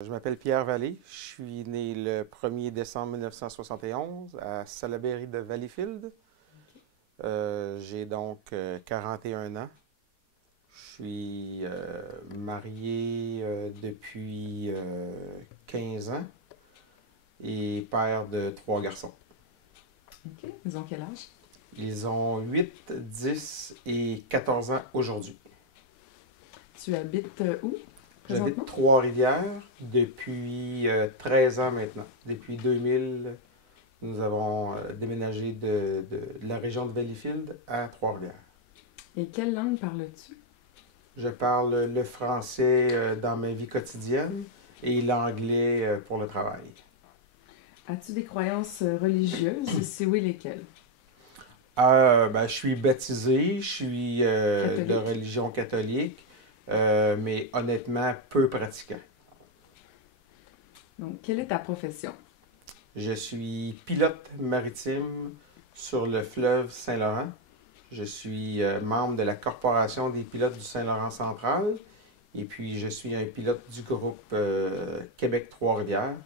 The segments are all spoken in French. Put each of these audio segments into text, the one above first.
Je m'appelle Pierre Vallée. Je suis né le 1er décembre 1971 à Salaberry de Valleyfield. J'ai donc 41 ans. Je suis marié depuis 15 ans et père de 3 garçons. OK. Ils ont quel âge? Ils ont 8, 10 et 14 ans aujourd'hui. Tu habites où J'habite présentement? Trois-Rivières depuis 13 ans maintenant. Depuis 2000, nous avons déménagé de la région de Valleyfield à Trois-Rivières. Et quelle langue parles-tu? Je parle le français dans ma vie quotidienne et l'anglais pour le travail. As-tu des croyances religieuses? Et si oui, lesquelles? Je suis baptisé, je suis de Catholique. religion catholique, mais honnêtement peu pratiquant. Donc, quelle est ta profession? Je suis pilote maritime sur le fleuve Saint-Laurent. Je suis membre de la Corporation des pilotes du Saint-Laurent central et puis je suis un pilote du groupe Québec Trois-Rivières.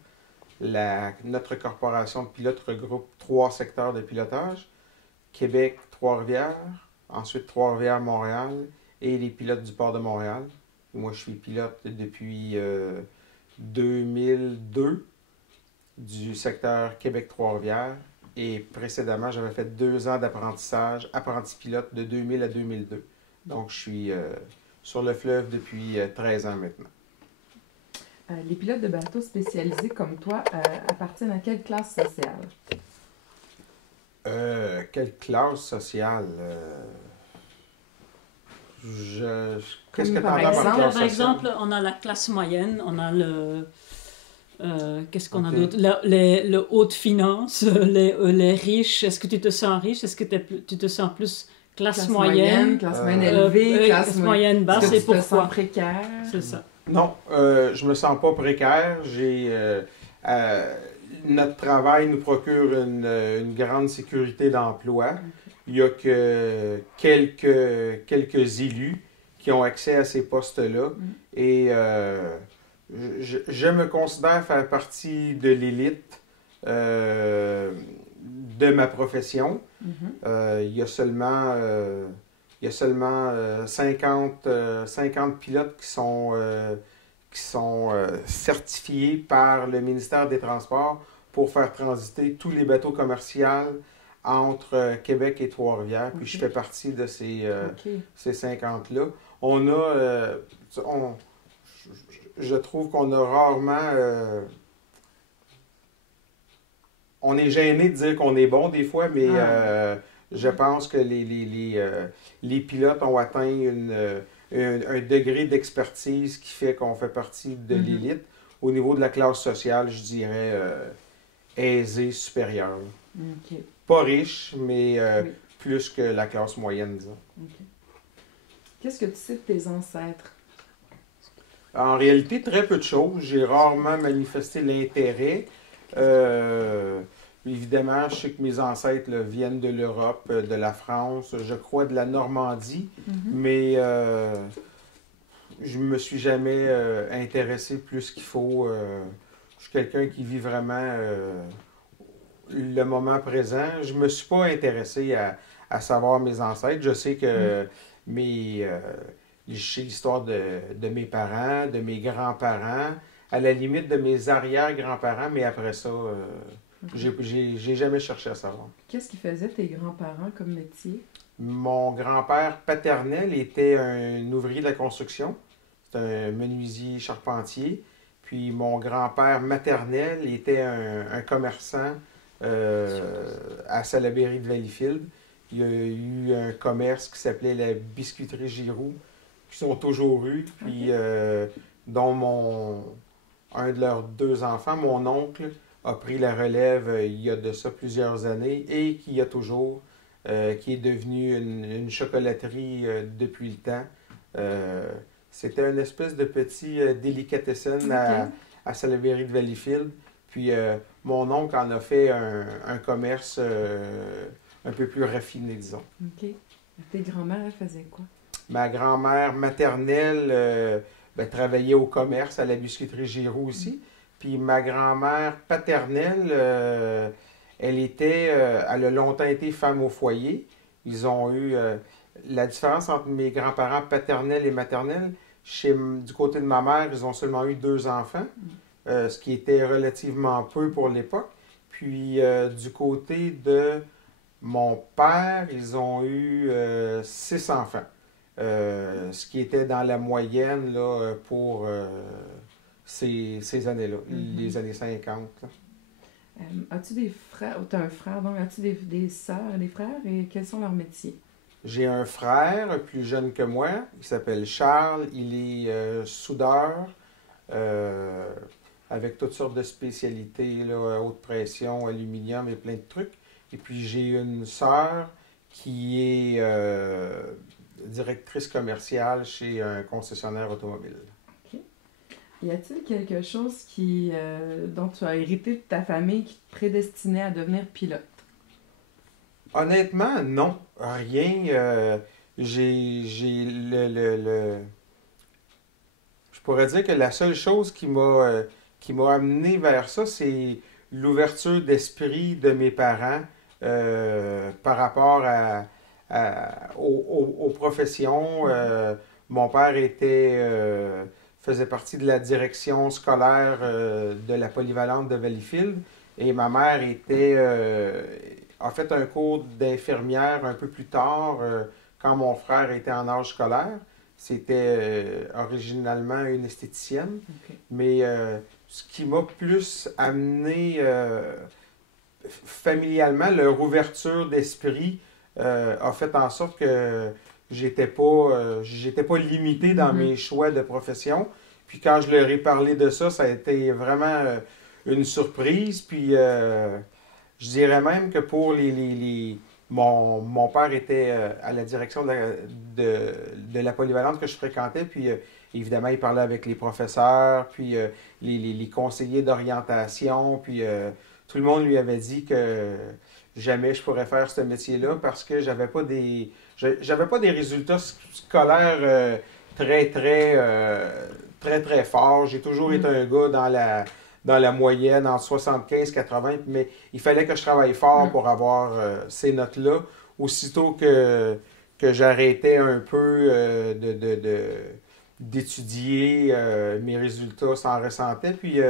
Notre corporation de pilotes regroupe 3 secteurs de pilotage: Québec, Trois-Rivières, ensuite Trois-Rivières-Montréal et les pilotes du port de Montréal. Moi, je suis pilote depuis 2002 du secteur Québec-Trois-Rivières. Et précédemment, j'avais fait 2 ans d'apprentissage, apprenti pilote de 2000 à 2002. Donc, je suis sur le fleuve depuis 13 ans maintenant. Les pilotes de bateaux spécialisés comme toi appartiennent à quelle classe sociale? Quelle classe sociale? Qu'est-ce que tu Par entends par exemple- classe Par sociale? exemple, on a la classe moyenne, on a le... qu'est-ce qu'on a Ok. d'autre? Le haute finance, les riches. Est-ce que tu te sens riche? Est-ce que tu te sens plus classe moyenne? classe moyenne Euh, élevée, classe moyenne Est-ce basse, que c'est tu te sens pourquoi? précaire? C'est ça. Non, je me sens pas précaire. Notre travail nous procure une grande sécurité d'emploi. Il y a que quelques élus qui ont accès à ces postes-là. Et je me considère faire partie de l'élite de ma profession. Il y a seulement 50 pilotes qui sont certifiés par le ministère des Transports pour faire transiter tous les bateaux commerciaux entre Québec et Trois-Rivières. Puis Ok. je fais partie de OK. ces 50-là. On a, je trouve qu'on a rarement, on est gêné de dire qu'on est bon des fois, mais je pense que les pilotes ont atteint un degré d'expertise qui fait qu'on fait partie de l'élite. Au niveau de la classe sociale, je dirais aisée, supérieure. OK. Pas riche, mais Oui. plus que la classe moyenne, disons. OK. Qu'est-ce que tu sais de tes ancêtres? En réalité, très peu de choses. J'ai rarement manifesté l'intérêt. Évidemment, je sais que mes ancêtres là, viennent de l'Europe, de la France, je crois de la Normandie, mais je me suis jamais intéressé plus qu'il faut. Je suis quelqu'un qui vit vraiment le moment présent. Je me suis pas intéressé à savoir mes ancêtres. Je sais que mes, je sais l'histoire de mes parents, de mes grands-parents, à la limite de mes arrière-grands-parents, mais après ça, j'ai jamais cherché à savoir. Qu'est-ce qu'ils faisaient tes grands-parents comme métier? Mon grand-père paternel était un ouvrier de la construction. C'est un menuisier charpentier. Puis mon grand-père maternel était un commerçant à Salaberry de Valleyfield. Il y a eu un commerce qui s'appelait la Biscuiterie Giroux, qui sont toujours eu. Puis dont un de leurs 2 enfants, mon oncle, a pris la relève il y a de ça plusieurs années et qui a toujours, qui est devenu une chocolaterie depuis le temps. C'était une espèce de petit délicatessen à Salaberry de Valleyfield. Puis mon oncle en a fait un commerce un peu plus raffiné, disons. OK. Tes grands-mères, elles faisaient quoi? Ma grand-mère maternelle ben, travaillait au commerce, à la biscuiterie Giroux aussi. Puis ma grand-mère paternelle, elle a longtemps été femme au foyer. Ils ont eu la différence entre mes grands-parents paternels et maternels. Du côté de ma mère, ils ont seulement eu 2 enfants, ce qui était relativement peu pour l'époque. Puis du côté de mon père, ils ont eu 6 enfants, ce qui était dans la moyenne là, pour ces années-là, les années 50. Là. As-tu des frères, tu as un frère, donc as-tu des sœurs, des frères, et quels sont leurs métiers? J'ai un frère plus jeune que moi, il s'appelle Charles, il est soudeur, avec toutes sortes de spécialités, là, haute pression, aluminium et plein de trucs. Et puis j'ai une sœur qui est directrice commerciale chez un concessionnaire automobile. OK. Y a-t-il quelque chose dont tu as hérité de ta famille qui te prédestinait à devenir pilote? Honnêtement, non. Rien. J'ai Je pourrais dire que la seule chose qui m'a amené vers ça, c'est l'ouverture d'esprit de mes parents par rapport aux professions. Mon père faisait partie de la direction scolaire de la polyvalente de Valleyfield et ma mère a fait un cours d'infirmière un peu plus tard quand mon frère était en âge scolaire. C'était originalement une esthéticienne, mais ce qui m'a plus amené familialement, leur ouverture d'esprit a fait en sorte que j'étais pas limité dans mes choix de profession. Puis quand je leur ai parlé de ça, ça a été vraiment une surprise. Puis je dirais même que pour mon père était à la direction de la polyvalente que je fréquentais, puis évidemment, il parlait avec les professeurs, puis les conseillers d'orientation, puis tout le monde lui avait dit que jamais je pourrais faire ce métier-là parce que j'avais pas des résultats scolaires très forts. J'ai toujours été un gars dans la moyenne, entre 75 et 80, mais il fallait que je travaille fort pour avoir ces notes-là. Aussitôt que j'arrêtais un peu d'étudier, mes résultats s'en ressentaient. Puis,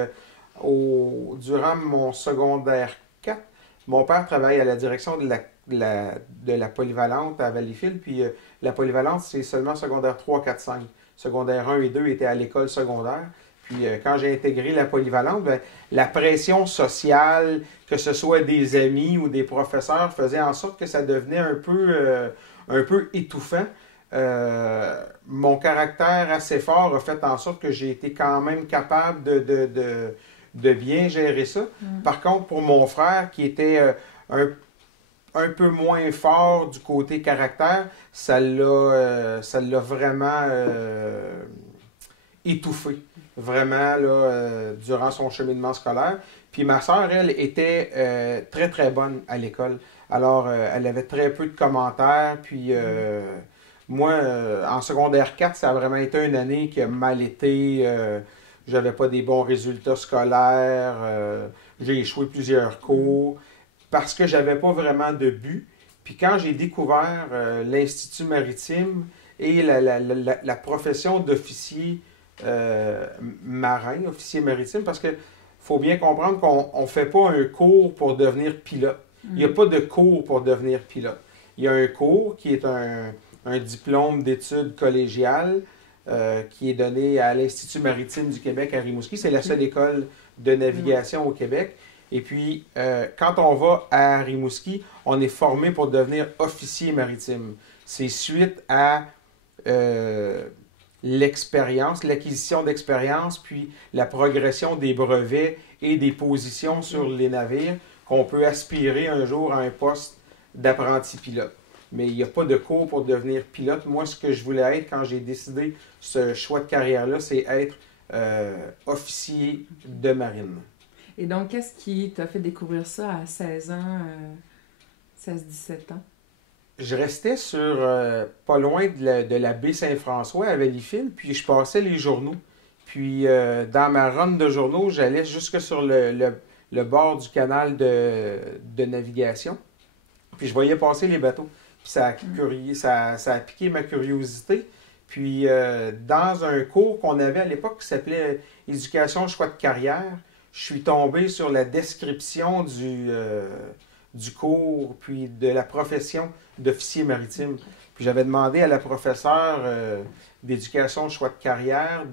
durant mon secondaire 4, mon père travaille à la direction de la polyvalente à Valleyfield. Puis, la polyvalente, c'est seulement secondaire 3, 4, 5. Secondaire 1 et 2 étaient à l'école secondaire. Puis quand j'ai intégré la polyvalente, ben, la pression sociale, que ce soit des amis ou des professeurs, faisait en sorte que ça devenait un peu étouffant. Mon caractère assez fort a fait en sorte que j'ai été quand même capable de bien gérer ça. Par contre, pour mon frère, qui était un peu moins fort du côté caractère, ça l'a vraiment étouffé. Vraiment, là, durant son cheminement scolaire. Puis ma sœur, elle, était très, très bonne à l'école. Alors, elle avait très peu de commentaires. Puis, moi, en secondaire 4, ça a vraiment été une année qui a mal été. J'avais pas des bons résultats scolaires. J'ai échoué plusieurs cours parce que j'avais pas vraiment de but. Puis quand j'ai découvert l'Institut maritime et la profession d'officier marin, officier maritime, parce que faut bien comprendre qu'on ne fait pas un cours pour devenir pilote. Il n'y a pas de cours pour devenir pilote. Il y a un cours qui est un diplôme d'études collégiales qui est donné à l'Institut maritime du Québec à Rimouski. C'est la seule école de navigation au Québec. Et puis, quand on va à Rimouski, on est formé pour devenir officier maritime. C'est suite à l'expérience, l'acquisition d'expérience, puis la progression des brevets et des positions sur les navires qu'on peut aspirer un jour à un poste d'apprenti pilote. Mais il n'y a pas de cours pour devenir pilote. Moi, ce que je voulais être quand j'ai décidé ce choix de carrière-là, c'est être officier de marine. Et donc, qu'est-ce qui t'a fait découvrir ça à 16 ans, 16-17 ans? je restais sur pas loin de la baie Saint-François à Valleyfield, puis je passais les journaux. Puis dans ma run de journaux, j'allais jusque sur le bord du canal de navigation. Puis je voyais passer les bateaux. Puis ça a piqué ma curiosité. Puis dans un cours qu'on avait à l'époque qui s'appelait Éducation choix de carrière, je suis tombé sur la description du cours, puis de la profession d'officier maritime. Puis j'avais demandé à la professeure d'éducation choix de carrière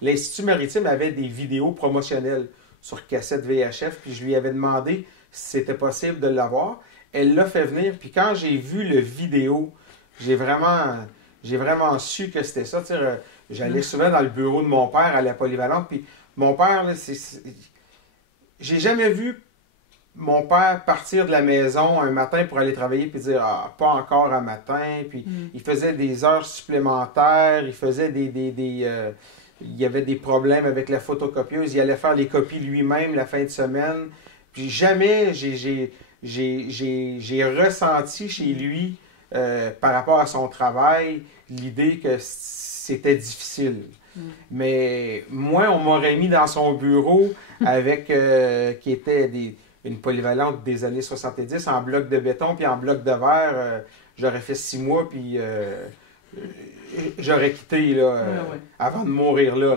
l'Institut maritime avait des vidéos promotionnelles sur cassette VHF, puis je lui avais demandé si c'était possible de l'avoir. Elle l'a fait venir, puis quand j'ai vu le vidéo, j'ai vraiment su que c'était ça. J'allais souvent dans le bureau de mon père à la polyvalente, puis mon père, là, j'ai jamais vu mon père partir de la maison un matin pour aller travailler puis dire ah, pas encore un matin. Puis il faisait des heures supplémentaires, il faisait il y avait des problèmes avec la photocopieuse, il allait faire les copies lui-même la fin de semaine. Puis jamais j'ai ressenti chez lui, par rapport à son travail, l'idée que c'était difficile. Mais moi, on m'aurait mis dans son bureau avec qui était une polyvalente des années 70 en bloc de béton puis en bloc de verre. J'aurais fait 6 mois puis j'aurais quitté là, avant de mourir là.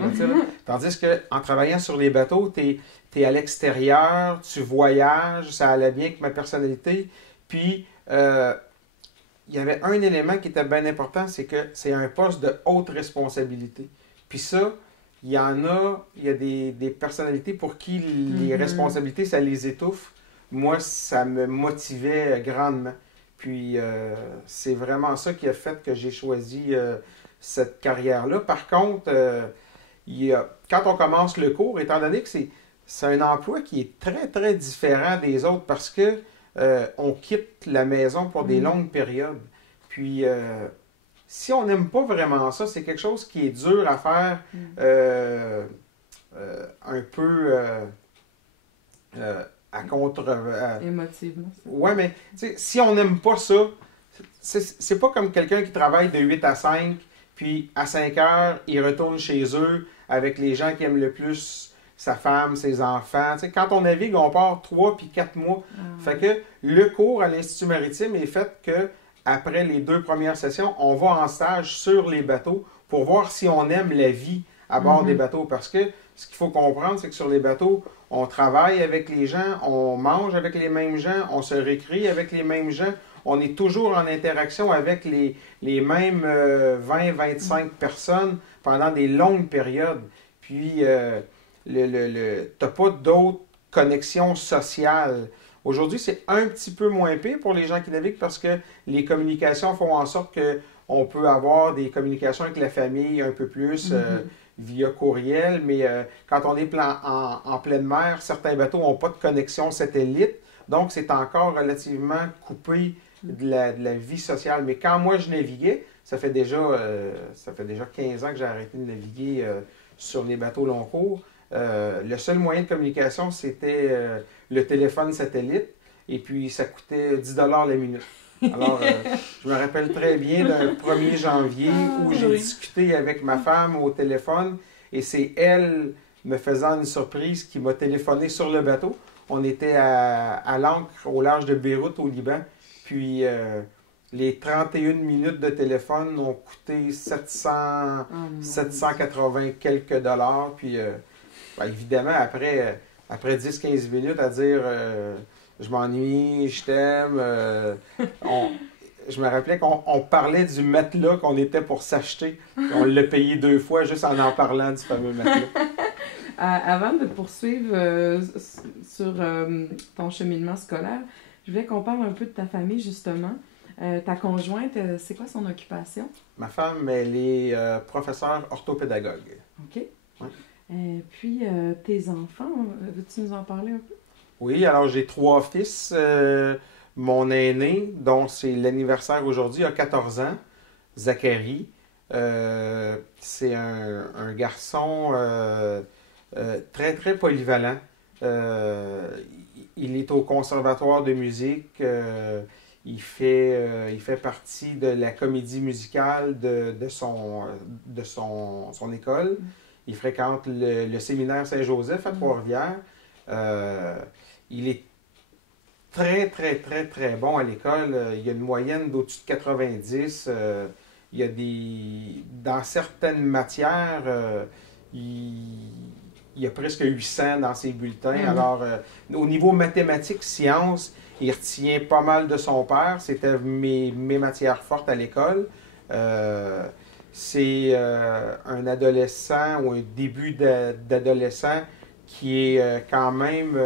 Tandis qu'en travaillant sur les bateaux, tu es à l'extérieur, tu voyages, ça allait bien avec ma personnalité. Puis il y avait un élément qui était bien important, c'est que c'est un poste de haute responsabilité. Puis ça, il y a des personnalités pour qui les responsabilités, ça les étouffe. Moi, ça me motivait grandement. Puis c'est vraiment ça qui a fait que j'ai choisi cette carrière-là. Par contre, quand on commence le cours, étant donné que c'est un emploi qui est très, très différent des autres parce que on quitte la maison pour des longues périodes. Puis si on n'aime pas vraiment ça, c'est quelque chose qui est dur à faire un peu à contre... émotivement. Ouais, mais si on n'aime pas ça, c'est pas comme quelqu'un qui travaille de 8 à 5, puis à 5 heures, il retourne chez eux avec les gens qui aiment le plus sa femme, ses enfants. Quand on navigue, on part 3 puis 4 mois. Fait que le cours à l'Institut maritime est fait que après les 2 premières sessions, on va en stage sur les bateaux pour voir si on aime la vie à bord des bateaux. Parce que ce qu'il faut comprendre, c'est que sur les bateaux, on travaille avec les gens, on mange avec les mêmes gens, on se récrie avec les mêmes gens. On est toujours en interaction avec les mêmes 20-25 personnes pendant des longues périodes. Puis, tu n'as pas d'autres connexions sociales. Aujourd'hui, c'est un petit peu moins pire pour les gens qui naviguent parce que les communications font en sorte qu'on peut avoir des communications avec la famille un peu plus via courriel, mais quand on est en pleine mer, certains bateaux n'ont pas de connexion satellite, donc c'est encore relativement coupé de la vie sociale. Mais quand moi je naviguais, ça fait déjà 15 ans que j'ai arrêté de naviguer sur les bateaux long cours. Le seul moyen de communication, c'était le téléphone satellite, et puis ça coûtait 10$ la minute. Alors, je me rappelle très bien d'un 1er janvier où j'ai discuté avec ma femme au téléphone, et c'est elle, me faisant une surprise, qui m'a téléphoné sur le bateau. On était à l'ancre au large de Beyrouth, au Liban, puis les 31 minutes de téléphone ont coûté 780 quelques dollars, puis évidemment, après 10-15 minutes à dire je m'ennuie, je t'aime, je me rappelais qu'on parlait du matelas qu'on était pour s'acheter. On l'a payé 2 fois juste en parlant du fameux matelas. Avant de poursuivre sur ton cheminement scolaire, je voulais qu'on parle un peu de ta famille, justement. Ta conjointe, c'est quoi son occupation? Ma femme, elle est professeure orthopédagogue. OK. Puis, tes enfants, veux-tu nous en parler un peu? Oui, alors j'ai 3 fils. Mon aîné, dont c'est l'anniversaire aujourd'hui, a 14 ans, Zachary. C'est un garçon très, très polyvalent. Il est au conservatoire de musique. Il fait partie de la comédie musicale de son école. Il fréquente le séminaire Saint-Joseph à Trois-Rivières. Il est très, très, très, très bon à l'école. Il y a une moyenne d'au-dessus de 90. Il y a dans certaines matières, il y a presque 800 dans ses bulletins. Alors, au niveau mathématiques, sciences, il retient pas mal de son père. C'était mes matières fortes à l'école. C'est un adolescent ou un début d'adolescent qui est quand même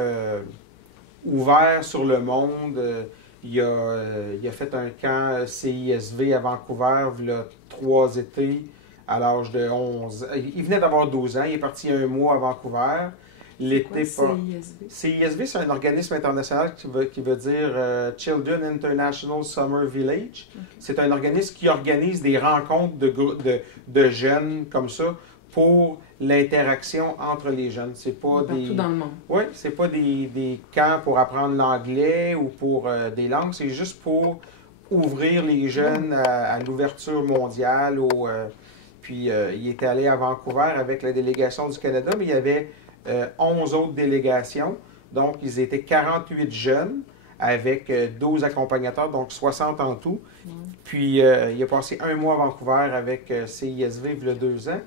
ouvert sur le monde. Il a fait un camp CISV à Vancouver, il y a 3 étés, à l'âge de 11. Il venait d'avoir 12 ans, il est parti un mois à Vancouver. L'été CISV? CISV, c'est un organisme international qui veut dire Children International Summer Village. Okay. C'est un organisme qui organise des rencontres de jeunes comme ça pour l'interaction entre les jeunes. C'est pas partout dans le monde. Oui, c'est pas des camps pour apprendre l'anglais ou pour des langues, c'est juste pour ouvrir les jeunes à l'ouverture mondiale. Puis il était allé à Vancouver avec la délégation du Canada, mais il y avait 11 autres délégations. Donc, ils étaient 48 jeunes avec 12 accompagnateurs, donc 60 en tout. Puis, il a passé un mois à Vancouver avec CISV il y a 2 ans.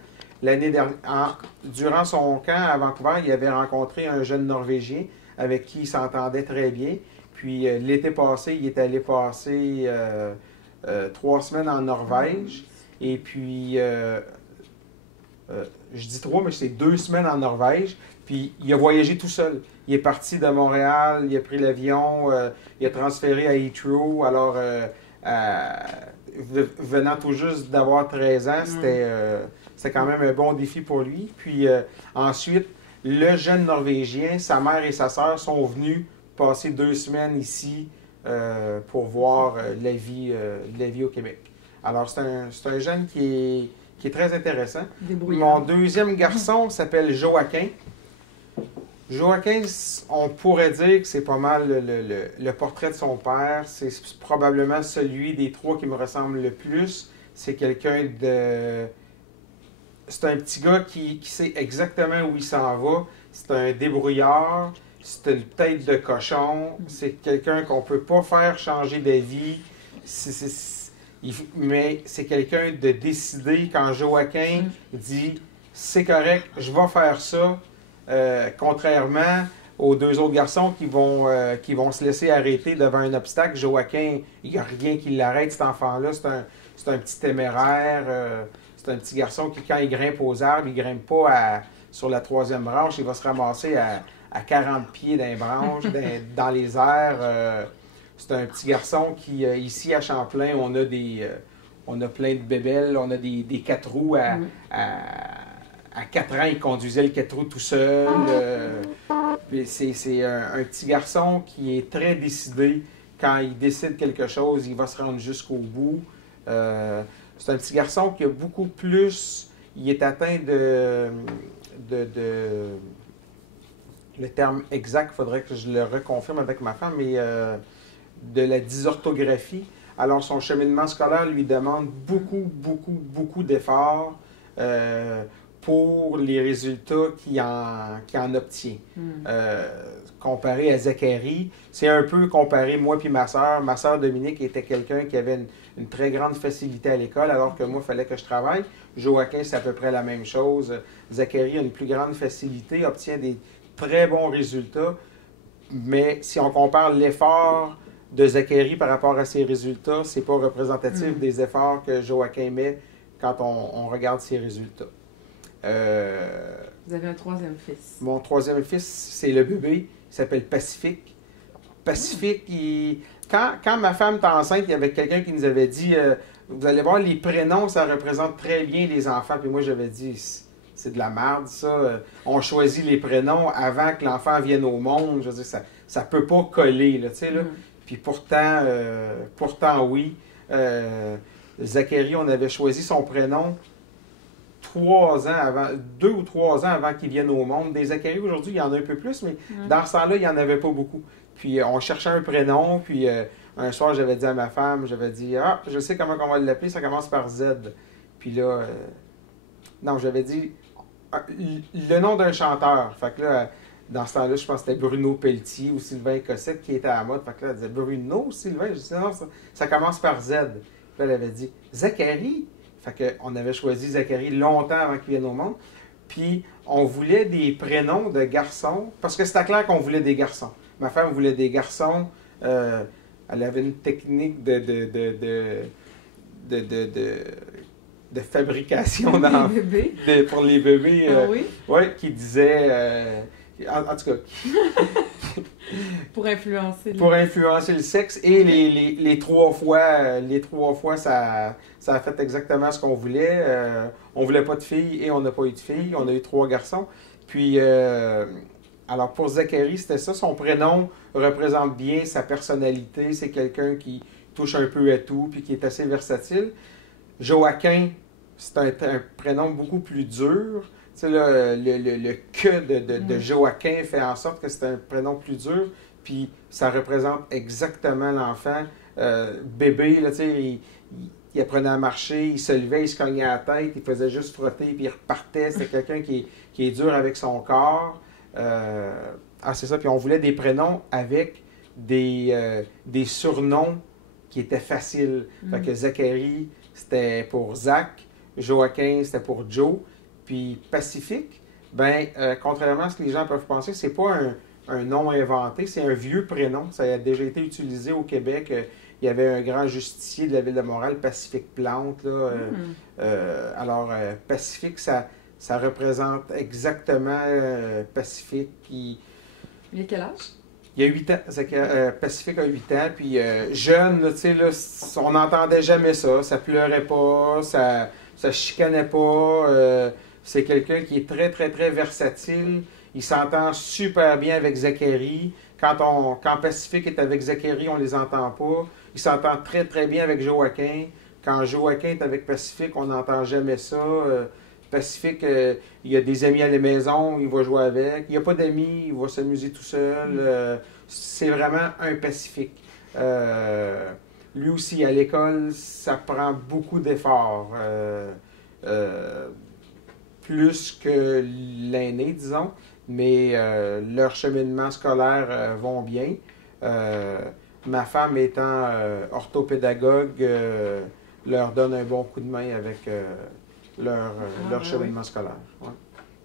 L'année dernière, durant son camp à Vancouver, il avait rencontré un jeune Norvégien avec qui il s'entendait très bien. Puis, l'été passé, il est allé passer 3 semaines en Norvège. Et puis, je dis 3, mais c'est 2 semaines en Norvège. Puis, il a voyagé tout seul. Il est parti de Montréal, il a pris l'avion, il a transféré à Heathrow. Alors, venant tout juste d'avoir 13 ans, c'était quand même un bon défi pour lui. Puis, ensuite, le jeune Norvégien, sa mère et sa sœur sont venus passer 2 semaines ici pour voir la vie au Québec. Alors, c'est un jeune qui est très intéressant. Mon deuxième garçon s'appelle Joaquin. Joaquin, on pourrait dire que c'est pas mal le portrait de son père. C'est probablement celui des 3 qui me ressemble le plus. C'est quelqu'un de... C'est un petit gars qui sait exactement où il s'en va. C'est un débrouillard. C'est une tête de cochon. C'est quelqu'un qu'on ne peut pas faire changer d'avis. Mais c'est quelqu'un de décidé. Quand Joaquin dit « c'est correct, je vais faire ça », contrairement aux 2 autres garçons qui vont se laisser arrêter devant un obstacle, Joaquin, il n'y a rien qui l'arrête, cet enfant-là. C'est un petit téméraire. C'est un petit garçon qui, quand il grimpe aux arbres, il ne grimpe pas sur la 3e branche, il va se ramasser à 40 pieds dans les branches, dans les airs. C'est un petit garçon qui, ici à Champlain, on a plein de bébelles, on a des 4 roues. À 4 ans, il conduisait le 4 roues tout seul. C'est un petit garçon qui est très décidé. Quand il décide quelque chose, il va se rendre jusqu'au bout. C'est un petit garçon qui a beaucoup plus... Il est atteint le terme exact, il faudrait que je le reconfirme avec ma femme, mais de la dysorthographie. Alors, son cheminement scolaire lui demande beaucoup d'efforts pour les résultats qu'il en obtient. Comparé à Zachary, c'est un peu comparé moi puis ma sœur. Ma sœur Dominique était quelqu'un qui avait une très grande facilité à l'école, alors que moi, il fallait que je travaille. Joaquin, c'est à peu près la même chose. Zachary a une plus grande facilité, obtient des très bons résultats, mais si on compare l'effort de Zachary par rapport à ses résultats, c'est pas représentatif des efforts que Joaquin met quand on regarde ses résultats. Vous avez un 3e fils. Mon 3e fils, c'est le bébé. Il s'appelle Pacifique. Pacifique, quand ma femme était enceinte, il y avait quelqu'un qui nous avait dit vous allez voir, les prénoms, ça représente très bien les enfants. Puis moi, j'avais dit c'est de la merde, ça. On choisit les prénoms avant que l'enfant vienne au monde. Je veux dire, ça peut pas coller, là, tu sais, là. Puis pourtant, oui. Zachary, on avait choisi son prénom 3 ans avant, 2 ou 3 ans avant qu'il vienne au monde. Des Zachary, aujourd'hui, il y en a un peu plus, mais dans ce temps-là, il n'y en avait pas beaucoup. Puis on cherchait un prénom, puis un soir, j'avais dit à ma femme, j'avais dit, ah, je sais comment on va l'appeler, ça commence par Z. Puis là, non, j'avais dit le nom d'un chanteur. Fait que là, dans ce temps-là, je pense que c'était Bruno Pelletier ou Sylvain Cossette qui était à la mode. Fait que là, elle disait Bruno, Sylvain. Je disais non, ça commence par Z. Puis là, elle avait dit Zachary. Fait qu'on avait choisi Zachary longtemps avant qu'il vienne au monde. Puis on voulait des prénoms de garçons, parce que c'était clair qu'on voulait des garçons. Ma femme voulait des garçons. Elle avait une technique de fabrication pour les bébés. Ah oui? Ouais, qui disait. En tout cas. Pour influencer le sexe. Et les trois fois, ça a fait exactement ce qu'on voulait. On voulait pas de filles et on n'a pas eu de filles. On a eu 3 garçons. Puis, alors pour Zachary, c'était ça. Son prénom représente bien sa personnalité. C'est quelqu'un qui touche un peu à tout puis qui est assez versatile. Joachim, c'est un prénom beaucoup plus dur. Tu sais, là, le que de Joachim fait en sorte que c'est un prénom plus dur, puis ça représente exactement l'enfant. Bébé, là, tu sais, il apprenait à marcher, il se levait, il se cognait à la tête, il faisait juste frotter, puis il repartait. C'est quelqu'un qui est dur avec son corps. C'est ça. Puis on voulait des prénoms avec des surnoms qui étaient faciles. Fait que Zachary, c'était pour Zach. Joachim, c'était pour Joe. Puis Pacifique, contrairement à ce que les gens peuvent penser, c'est pas un nom inventé, c'est un vieux prénom. Ça a déjà été utilisé au Québec. Il y avait un grand justicier de la ville de Montréal, Pacifique Plante. Là, alors, Pacifique, ça représente exactement Pacifique. Il a quel âge? Il y a 8 ans. Pacifique a 8 ans. Puis jeune, tu sais, là, on n'entendait jamais ça. Ça pleurait pas, ça chicanait pas. C'est quelqu'un qui est très, très, très versatile. Il s'entend super bien avec Zachary. Quand Pacifique est avec Zachary, on les entend pas. Il s'entend très, très bien avec Joachim. Quand Joachim est avec Pacifique, on n'entend jamais ça. Pacifique, il y a des amis à la maison, il va jouer avec. Il n'y a pas d'amis, il va s'amuser tout seul. C'est vraiment un Pacifique. Lui aussi, à l'école, ça prend beaucoup d'efforts. Plus que l'aîné, disons, mais leur cheminement scolaire vont bien. Ma femme étant orthopédagogue, leur donne un bon coup de main avec leur cheminement scolaire. Ouais.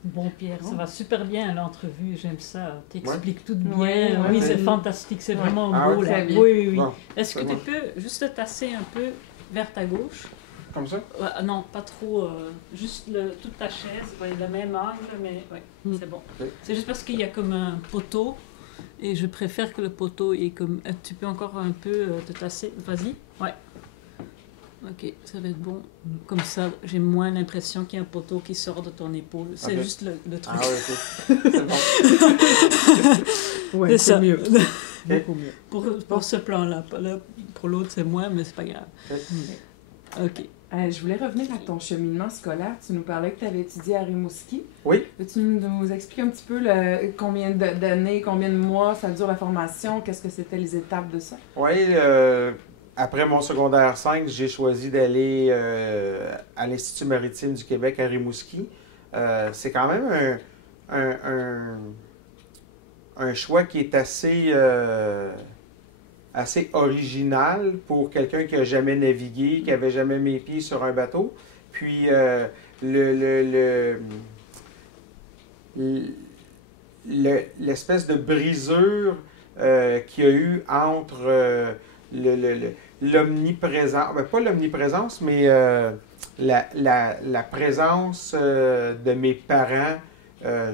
Bon, Pierre, ça va super bien à l'entrevue, j'aime ça. Tu expliques tout bien. Ouais, oui, c'est fantastique, c'est vraiment beau là. Oui, oui. Bon, est-ce que tu peux juste tasser un peu vers ta gauche? Comme ça? Non, pas trop. Juste toute ta chaise, le même angle, mais c'est bon. Oui. C'est juste parce qu'il y a comme un poteau et je préfère que le poteau est comme. Tu peux encore un peu te tasser. Vas-y. Ouais. Ok, ça va être bon. Comme ça, j'ai moins l'impression qu'il y a un poteau qui sort de ton épaule. C'est juste le truc. Ah oui, ok. C'est bon. Ouais, c'est mieux. Beaucoup mieux. Pour ce plan-là. Pour l'autre, c'est moins, mais c'est pas grave. Ok. Je voulais revenir à ton cheminement scolaire. Tu nous parlais que tu avais étudié à Rimouski. Oui. Peux-tu nous expliquer un petit peu combien d'années, combien de mois ça dure la formation? Qu'est-ce que c'était les étapes de ça? Oui, après mon secondaire 5, j'ai choisi d'aller à l'Institut maritime du Québec à Rimouski. C'est quand même un choix qui est assez original pour quelqu'un qui n'a jamais navigué, qui n'avait jamais mis pieds sur un bateau. Puis l'espèce de brisure qu'il y a eu entre l'omniprésence, pas l'omniprésence, mais la présence de mes parents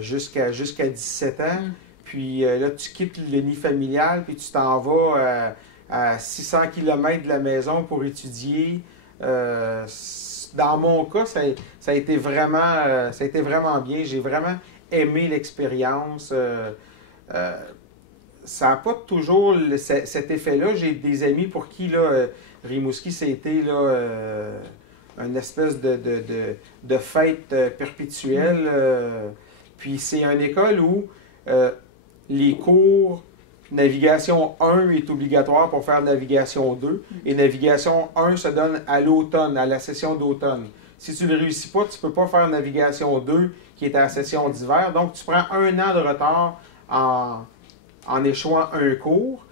jusqu'à 17 ans. Puis là, tu quittes le nid familial, puis tu t'en vas à 600 km de la maison pour étudier. Dans mon cas, ça a été vraiment bien. J'ai vraiment aimé l'expérience. Ça n'a pas toujours cet effet-là. J'ai des amis pour qui là, Rimouski, c'était une espèce de fête perpétuelle. Puis c'est une école où les cours Navigation 1 est obligatoire pour faire navigation 2. Et navigation 1 se donne à l'automne, à la session d'automne. Si tu ne le réussis pas, tu ne peux pas faire navigation 2 qui est à la session d'hiver. Donc, tu prends 1 an de retard en échouant un cours.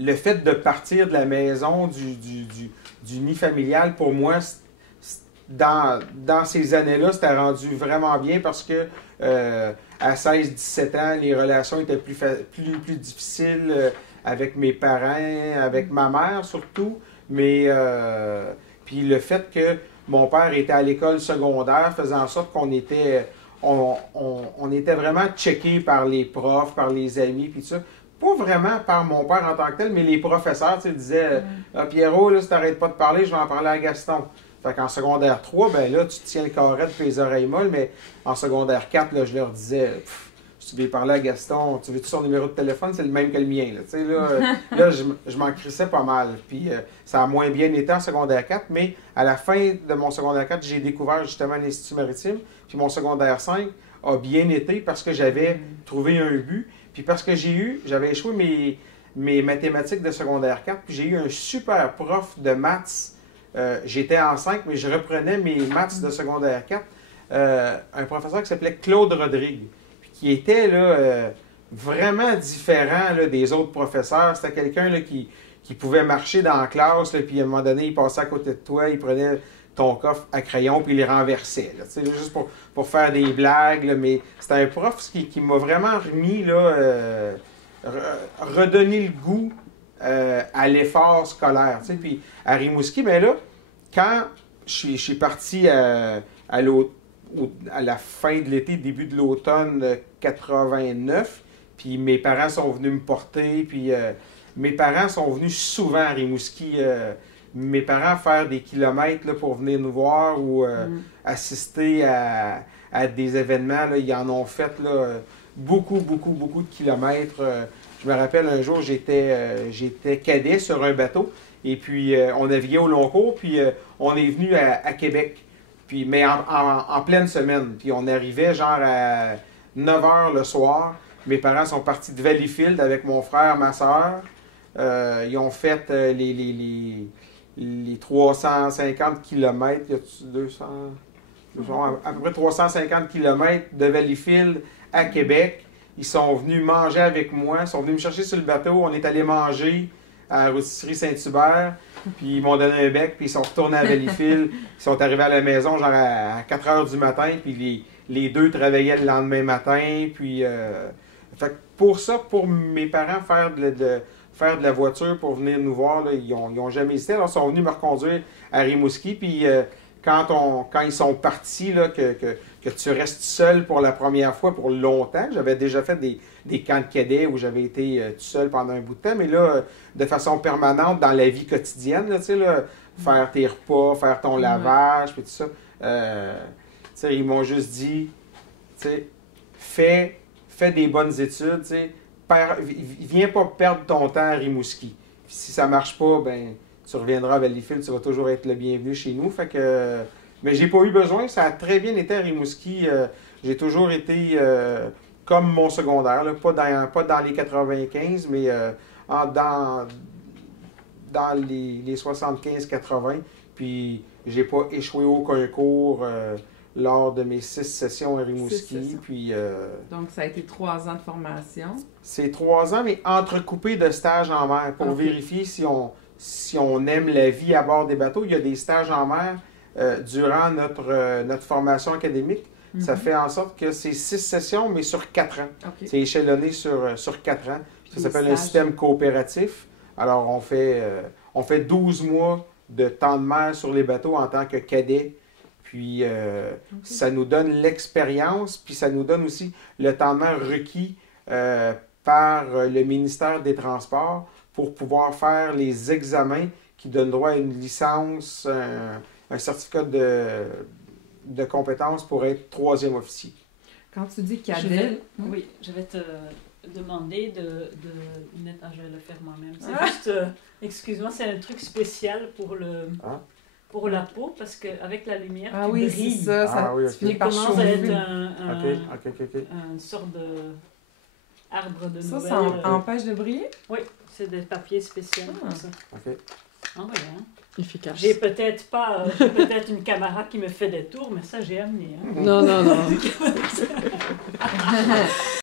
Le fait de partir de la maison, du nid familial, pour moi, dans ces années-là, c'était rendu vraiment bien parce que à 16-17 ans, les relations étaient plus difficiles avec mes parents, avec ma mère surtout. Mais puis le fait que mon père était à l'école secondaire faisait en sorte qu'on était, on était vraiment checké par les profs, par les amis, puis tout ça. Pas vraiment par mon père en tant que tel, mais les professeurs, tu sais, disaient ah, Pierrot, là, si t'arrêtes pas de parler, je vais en parler à Gaston. Fait qu'en secondaire 3, ben là, tu te tiens le carré puis les oreilles molles, mais en secondaire 4, là, je leur disais si tu veux parler à Gaston, tu veux-tu son numéro de téléphone, c'est le même que le mien. Là, tu sais, là je m'en crissais pas mal. Puis ça a moins bien été en secondaire 4, mais à la fin de mon secondaire 4, j'ai découvert justement l'Institut maritime. Puis mon secondaire 5 a bien été parce que j'avais trouvé un but. Puis parce que j'avais échoué mes mathématiques de secondaire 4, puis j'ai eu un super prof de maths. J'étais en 5, mais je reprenais mes maths de secondaire 4. Un professeur qui s'appelait Claude Rodrigue, puis qui était là, vraiment différent là, des autres professeurs. C'était quelqu'un là, qui pouvait marcher dans la classe, là, puis à un moment donné, il passait à côté de toi, il prenait ton coffre à crayon, puis il les renversait. Là, juste pour faire des blagues. Là, mais c'était un prof qui m'a vraiment remis, là, redonné le goût à l'effort scolaire. Puis à Rimouski, ben là, quand je suis parti à la fin de l'été, début de l'automne 89, puis mes parents sont venus me porter, puis mes parents sont venus souvent à Rimouski. Mes parents faire des kilomètres là, pour venir nous voir ou assister à des événements. Là, ils en ont fait là, beaucoup de kilomètres. Je me rappelle un jour, j'étais cadet sur un bateau et puis on naviguait au long cours, puis on est venu à Québec, puis, mais en pleine semaine. Puis on arrivait genre à 9 h le soir. Mes parents sont partis de Valleyfield avec mon frère, ma soeur. Ils ont fait les 350 km, il y a 200, à peu près 350 km de Valleyfield à Québec. Ils sont venus manger avec moi, ils sont venus me chercher sur le bateau, on est allé manger à la rôtisserie Saint-Hubert, puis ils m'ont donné un bec, puis ils sont retournés à Valleyfield, ils sont arrivés à la maison genre à 4 h du matin, puis les deux travaillaient le lendemain matin, puis fait que pour ça, pour mes parents faire de la voiture pour venir nous voir, là, ils ont jamais hésité. Alors, ils sont venus me reconduire à Rimouski. Puis, quand ils sont partis, là, que tu restes seul pour la première fois pour longtemps, j'avais déjà fait des camps de cadets où j'avais été tout seul pendant un bout de temps, mais là, de façon permanente dans la vie quotidienne, là, tu sais, là, faire tes repas, faire ton lavage, puis tout ça. Tu sais, ils m'ont juste dit, tu sais, fais des bonnes études, tu sais. Viens pas perdre ton temps à Rimouski. Puis si ça marche pas, ben tu reviendras à Valleyfield, tu vas toujours être le bienvenu chez nous. Fait que, mais j'ai pas eu besoin, ça a très bien été à Rimouski. J'ai toujours été comme mon secondaire, là, pas dans les 95, mais dans les 75-80. Puis j'ai pas échoué aucun cours lors de mes 6 sessions à Rimouski. Puis, donc, ça a été 3 ans de formation. C'est 3 ans, mais entrecoupés de stages en mer pour vérifier si on aime la vie à bord des bateaux. Il y a des stages en mer durant notre formation académique. Ça fait en sorte que c'est 6 sessions, mais sur 4 ans. C'est échelonné sur 4 ans. Ça s'appelle un système coopératif. Alors, on fait 12 mois de temps de mer sur les bateaux en tant que cadet. Puis, ça nous donne l'expérience, puis ça nous donne aussi le temps de mer requis par le ministère des Transports pour pouvoir faire les examens qui donnent droit à une licence, un certificat de compétence pour être 3e officier. Quand tu dis cadet... Je vais te demander de mettre... je vais le faire moi-même. C'est juste... excuse-moi, c'est un truc spécial pour le... Pour la peau, parce qu'avec la lumière, tu brilles. C'est ça. Tu finis par commence à être chauffer. une sorte de... arbre de Ça, Noël. ça empêche de briller? Oui, c'est des papiers spéciaux comme ça. Parfait. Ah ouais, hein. Efficace. J'ai peut-être une caméra qui me fait des tours, mais ça j'ai amené. Hein. Non, non, non.